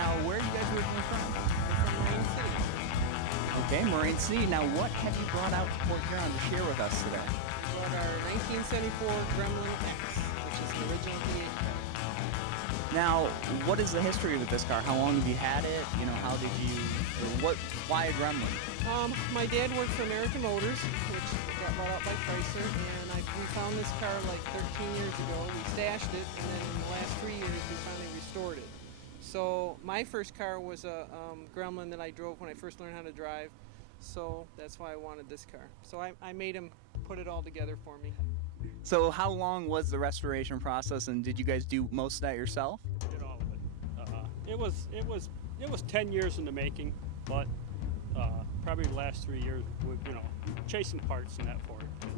now where are you guys originally from? From Marine City. Okay, Marine City. Now, what have you brought out to Port Huron to share with us today? We brought our 1974 Gremlin X, which is the original V8 car. Now, what is the history with this car? How long have you had it? You know, how did you, or what, why a Gremlin? My dad worked for American Motors, which got bought out by Chrysler, and we found this car like 13 years ago. We stashed it, and then in the last 3 years we finally restored it. So my first car was a Gremlin that I drove when I first learned how to drive, so that's why I wanted this car. So I made him put it all together for me. So, how long was the restoration process, and did you guys do most of that yourself? Did all of it. It was 10 years in the making, but probably the last 3 years, chasing parts and that for it. 'Cause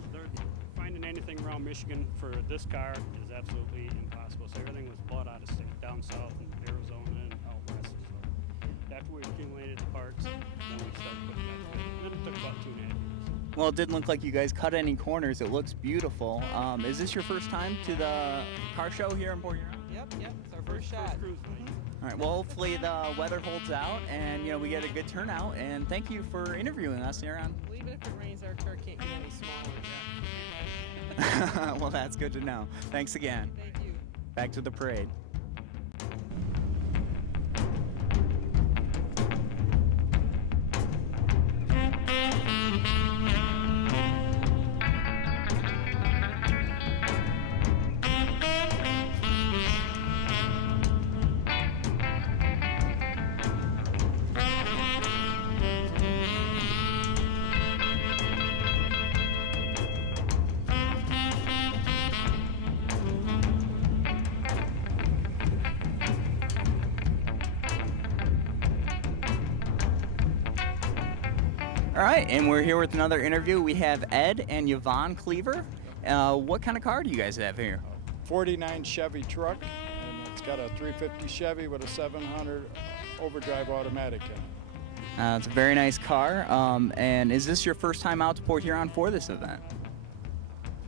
finding anything around Michigan for this car is absolutely impossible. So everything was bought out of state, down south in Arizona and out west. So after we accumulated the parts, then we started putting that together. Then it took about 2.5 years. Well, it didn't look like you guys cut any corners. It looks beautiful. Is this your first time to the car show here in Port Huron? Yep, it's our first shot. cruise night. All right. Well, hopefully the weather holds out, and we get a good turnout. And thank you for interviewing us here on. Even if it rains, our car can't get any smaller. Well, that's good to know. Thanks again. Thank you. Back to the parade. All right, and we're here with another interview. We have Ed and Yvonne Cleaver. What kind of car do you guys have here? 49 Chevy truck, and it's got a 350 Chevy with a 700 overdrive automatic in it. It's a very nice car. And is this your first time out to Port Huron for this event?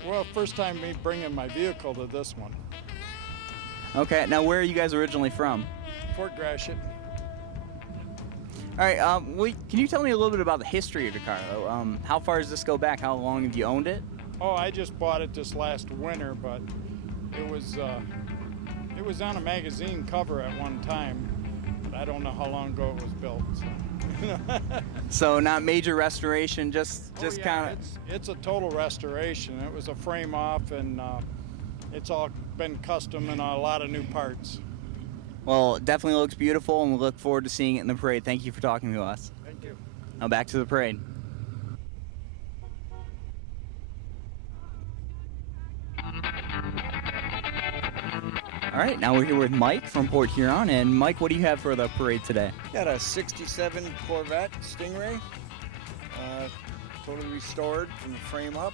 Well, first time me bringing my vehicle to this one. Okay, now where are you guys originally from? Fort Gratiot. All right, can you tell me a little bit about the history of your car, though? How far does this go back? How long have you owned it? Oh, I just bought it this last winter, but it was on a magazine cover at one time, but I don't know how long ago it was built. So. So not major restoration, just kind of. It's a total restoration. It was a frame off, and it's all been custom and a lot of new parts. Well, it definitely looks beautiful, and we look forward to seeing it in the parade. Thank you for talking to us. Thank you. Now back to the parade. All right, now we're here with Mike from Port Huron. And Mike, what do you have for the parade today? Got a 67 Corvette Stingray, totally restored from the frame up.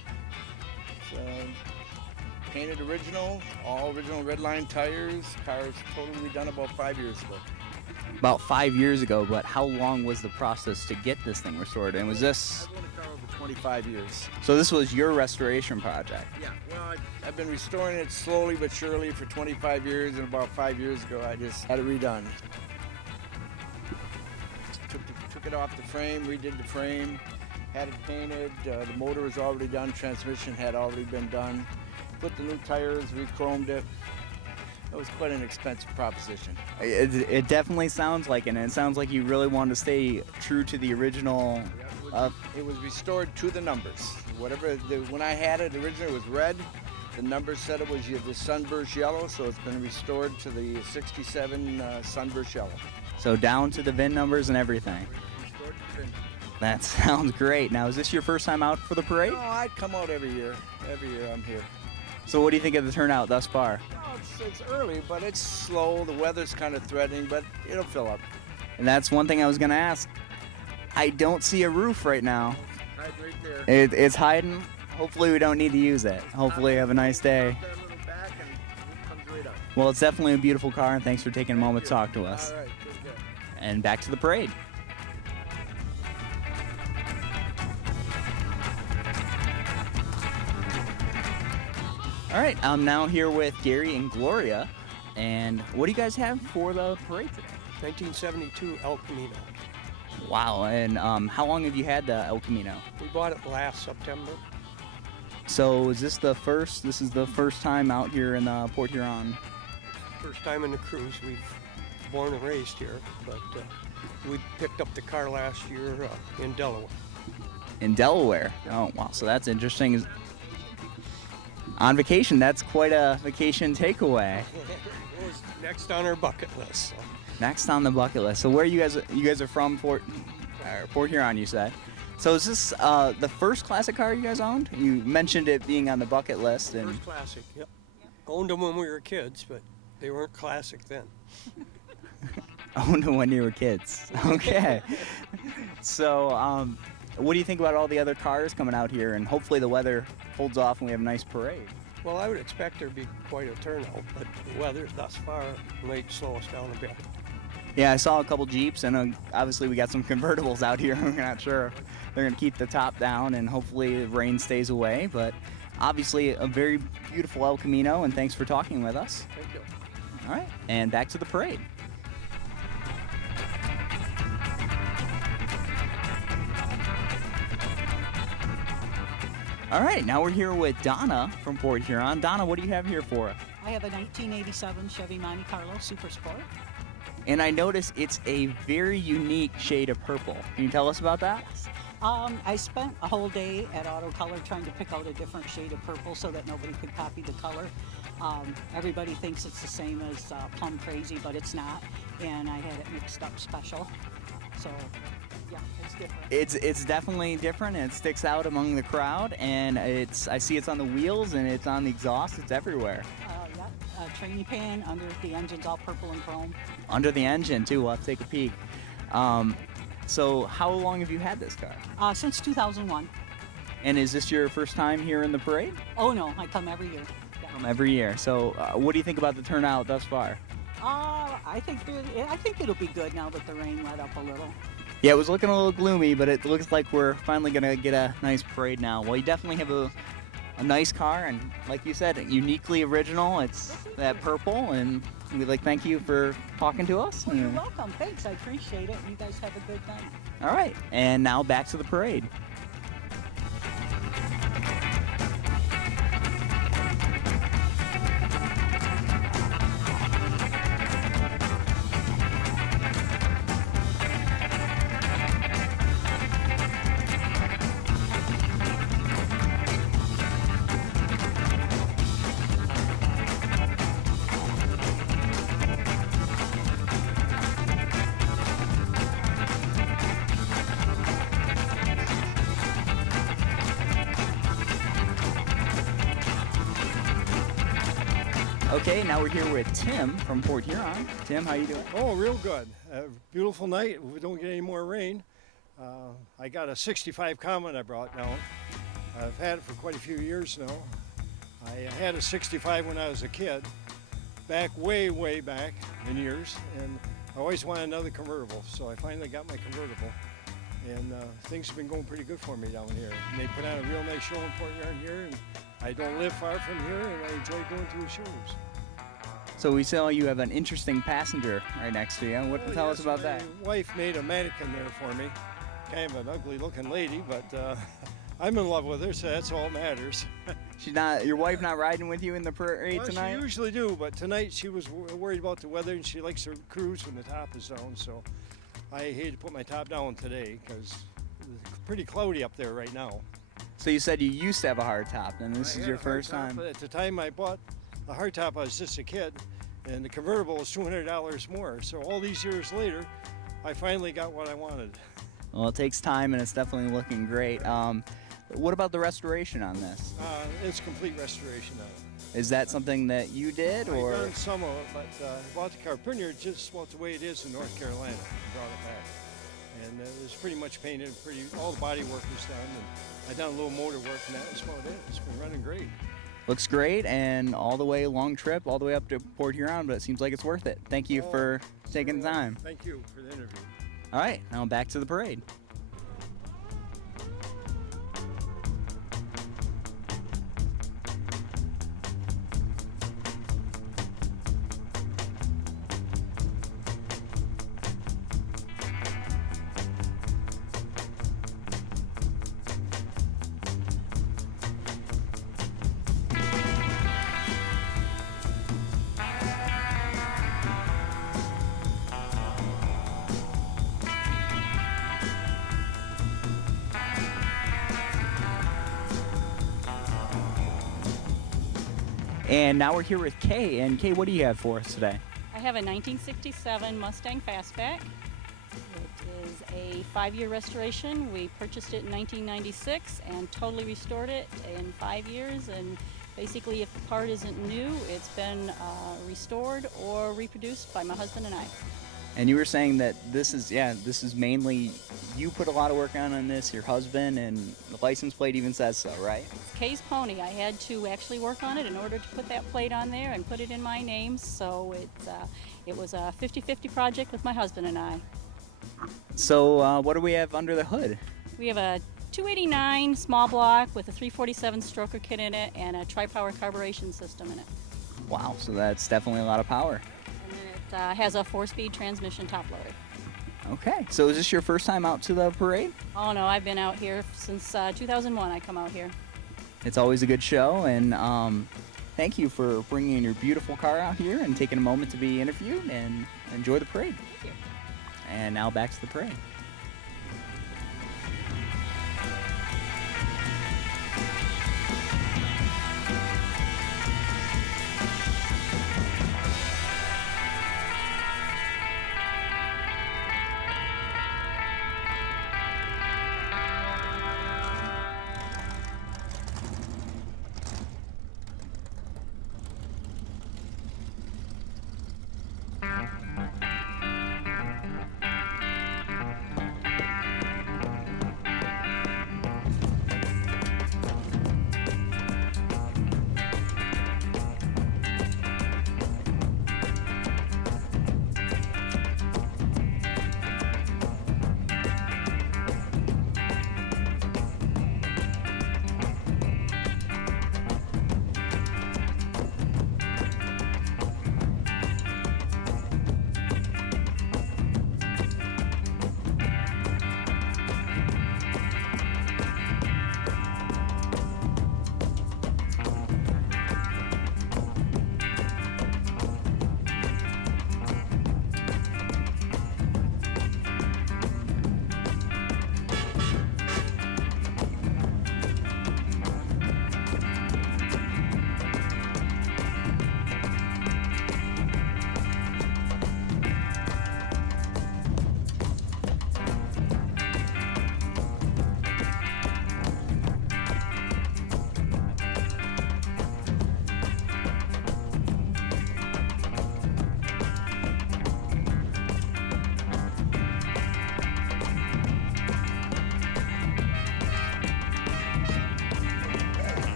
It's, painted original, all original Redline tires. Car is totally redone about 5 years ago. About 5 years ago, but how long was the process to get this thing restored? And was this... I've owned a car over 25 years. So this was your restoration project? Yeah, well, I've been restoring it slowly but surely for 25 years, and about 5 years ago I just had it redone. Took it off the frame, redid the frame, had it painted, the motor was already done, transmission had already been done. Put the new tires, re-chromed it. It was quite an expensive proposition. It definitely sounds like it, and it sounds like you really wanted to stay true to the original. It was restored to the numbers. When I had it originally, it was red. The numbers said it was the sunburst yellow, so it's been restored to the 67 sunburst yellow. So down to the VIN numbers and everything. Restored to the VIN. That sounds great. Now, is this your first time out for the parade? No, I'd come out every year. Every year I'm here. So what do you think of the turnout thus far? No, it's early, but it's slow. The weather's kind of threatening, but it'll fill up. And that's one thing I was going to ask. I don't see a roof right now. Right there. It's hiding. Hopefully we don't need to use it. Hopefully you have a nice day. That little back and it comes right up. Well, it's definitely a beautiful car, and thanks for taking a moment to talk to us. All right, good. And back to the parade. All right, I'm now here with Gary and Gloria. And what do you guys have for the parade today? 1972 El Camino. Wow. And how long have you had the El Camino? We bought it last September. So is this the first? This is the first time out here in Port Huron. First time in the cruise. We've born and raised here, but we picked up the car last year in Delaware. In Delaware. Oh wow. So that's interesting. On vacation. That's quite a vacation takeaway. It was next on our bucket list. So. Next on the bucket list. So where you guys are from? Port Huron, you said. So is this the first classic car you guys owned? You mentioned it being on the bucket list, and First classic, yep. Owned them when we were kids, but they weren't classic then. owned them when you were kids. Okay. So what do you think about all the other cars coming out here? And hopefully the weather holds off and we have a nice parade. Well, I would expect there'd be quite a turnout, but the weather thus far might slow us down a bit. Yeah, I saw a couple Jeeps, and obviously we got some convertibles out here. We're not sure if they're going to keep the top down, and hopefully the rain stays away. But obviously a very beautiful El Camino, and thanks for talking with us. Thank you. All right, and back to the parade. All right, now we're here with Donna from Port Huron. Donna, what do you have here for us? I have a 1987 Chevy Monte Carlo Super Sport. And I notice it's a very unique shade of purple. Can you tell us about that? I spent a whole day at Auto Color trying to pick out a different shade of purple so that nobody could copy the color. Everybody thinks it's the same as Plum Crazy, but it's not. And I had it mixed up special. So, yeah, it's different. It's definitely different, and it sticks out among the crowd. And I see it's on the wheels and it's on the exhaust. It's everywhere. Training pan under the engine's all purple and chrome. Under the engine too. We'll have to take a peek. So how long have you had this car? Since 2001. And is this your first time here in the parade? Oh no, I come every year. Yeah. Every year. So what do you think about the turnout thus far? I think it'll be good now that the rain let up a little. Yeah, it was looking a little gloomy, but it looks like we're finally gonna get a nice parade now. Well, you definitely have a nice car, and like you said, uniquely original. It's that purple, and we'd like thank you for talking to us. Well, you're welcome. Thanks, I appreciate it. You guys have a good night. All right, and now back to the parade. Okay, now we're here with Tim from Port Huron. Tim, how you doing? Oh, real good. Beautiful night. If we don't get any more rain. I got a 65 Comet I brought down. I've had it for quite a few years now. I had a 65 when I was a kid, way back in years, and I always wanted another convertible, so I finally got my convertible. And things have been going pretty good for me down here. And they put on a real nice show in Port Huron here, and I don't live far from here, and I enjoy going to the shows. So we saw you have an interesting passenger right next to you. What tell us about that? My wife made a mannequin there for me. Kind of an ugly-looking lady, but I'm in love with her, so that's all that matters. She's not. Your wife not riding with you in the parade tonight? She usually do, but tonight she was worried about the weather, and she likes to cruise when the top is down. So I hate to put my top down today because it's pretty cloudy up there right now. So you said you used to have a hard top, and this is your first time? But at the time I bought the hard top, I was just a kid, and the convertible was $200 more. So all these years later, I finally got what I wanted. Well, it takes time, and it's definitely looking great. What about the restoration on this? It's complete restoration on it. Is that something that you did, or? I've done some of it, but I bought the car pretty near just about the way it is in North Carolina and brought it back. And it was pretty much painted, all the body work was done, and I done a little motor work, and that was about it. It's been running great. Looks great, and all the way, long trip, all the way up to Port Huron, but it seems like it's worth it. Thank you for taking the time. Thank you for the interview. All right, now back to the parade. And now we're here with Kay. And Kay, what do you have for us today? I have a 1967 Mustang Fastback. It is a 5-year restoration. We purchased it in 1996 and totally restored it in 5 years. And basically, if the part isn't new, it's been restored or reproduced by my husband and I. And you were saying that this is mainly you put a lot of work on this, your husband, and the license plate even says so, right? It's Kay's Pony. I had to actually work on it in order to put that plate on there and put it in my name. So it was a 50-50 project with my husband and I. So what do we have under the hood? We have a 289 small block with a 347 stroker kit in it and a tri-power carburation system in it. Wow, so that's definitely a lot of power. And then it has a 4-speed transmission top loader. Okay, so is this your first time out to the parade? Oh no, I've been out here since 2001. I come out here. It's always a good show, and thank you for bringing your beautiful car out here and taking a moment to be interviewed, and enjoy the parade. Thank you. And now back to the parade.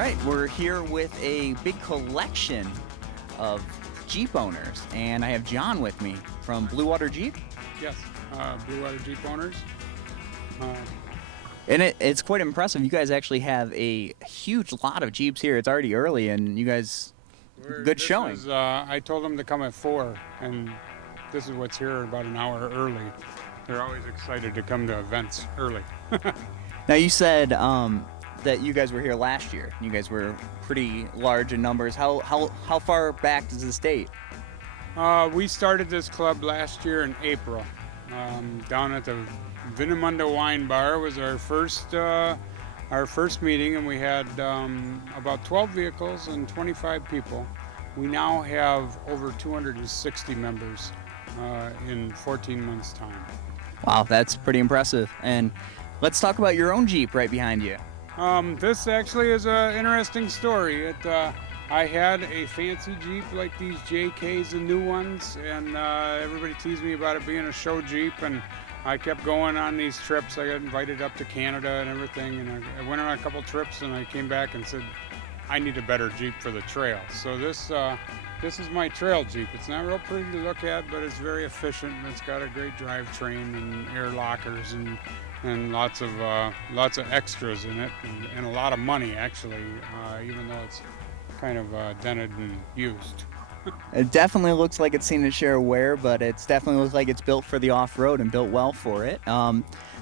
right, we're here with a big collection of Jeep owners, and I have John with me from Blue Water Jeep. Yes, Blue Water Jeep owners. And it's quite impressive. You guys actually have a huge lot of Jeeps here. It's already early, and you guys, good This showing. is, I told them to come at 4, and this is what's here about an hour early. They're always excited to come to events early. Now, you said that you guys were here last year. You guys were pretty large in numbers. How far back does this date? We started this club last year in April, down at the Vinamunda Wine Bar. Was our first meeting, and we had about 12 vehicles and 25 people. We now have over 260 members in 14 months' time. Wow, that's pretty impressive. And let's talk about your own Jeep right behind you. This actually is an interesting story. I had a fancy Jeep like these JKs, the new ones, and everybody teased me about it being a show Jeep, and I kept going on these trips. I got invited up to Canada and everything, and I went on a couple trips, and I came back and said, I need a better Jeep for the trail. So this is my trail Jeep. It's not real pretty to look at, but it's very efficient, and it's got a great drivetrain and air lockers and lots of extras in it, and a lot of money actually, even though it's kind of dented and used. It definitely looks like it's seen its share of wear, but it's definitely looks like it's built for the off-road and built well for it.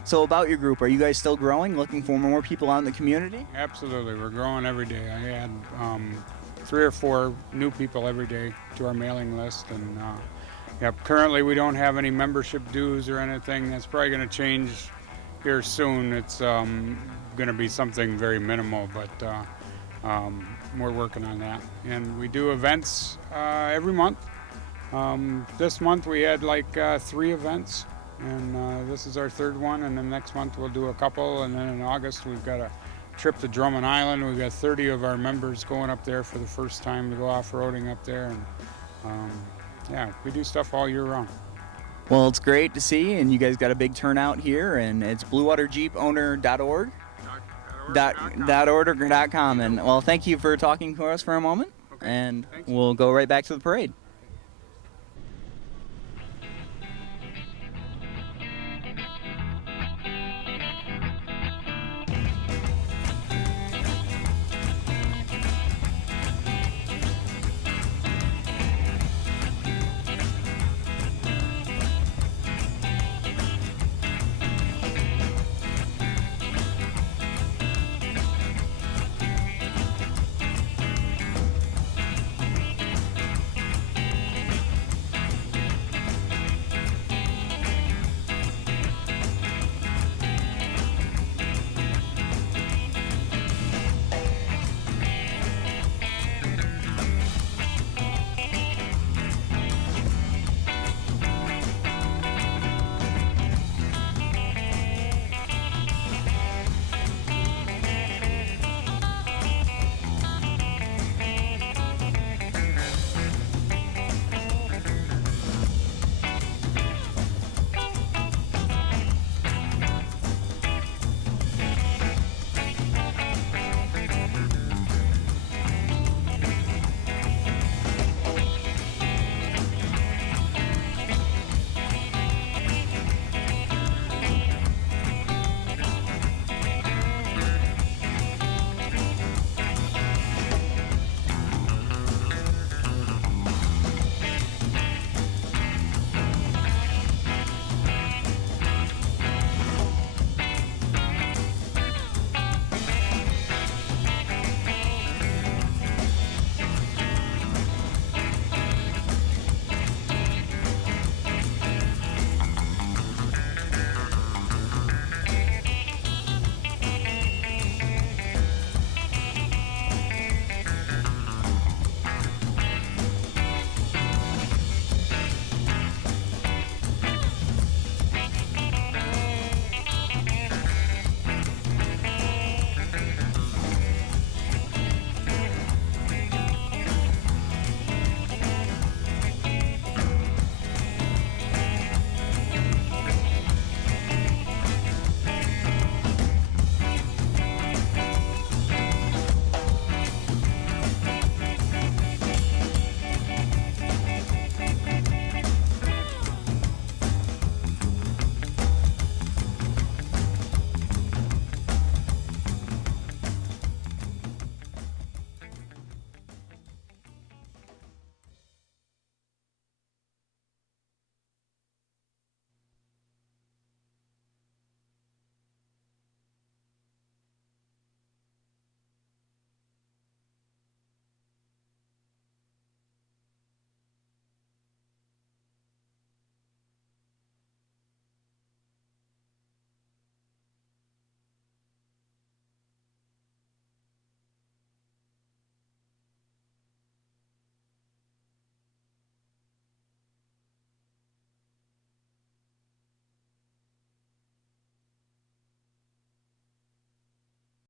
So about your group, are you guys still growing, looking for more people out in the community? Absolutely, we're growing every day. I add 3 or 4 new people every day to our mailing list, and currently we don't have any membership dues or anything. That's probably going to change here soon. It's going to be something very minimal, but we're working on that. And we do events every month. This month we had like 3 events, and this is our 3rd one, and then next month we'll do a couple, and then in August we've got a trip to Drummond Island. We've got 30 of our members going up there for the first time to go off-roading up there, and we do stuff all year round. Well, it's great to see, and you guys got a big turnout here, and it's bluewaterjeepowner.org. .org.com, and well, thank you for talking to us for a moment, and we'll go right back to the parade.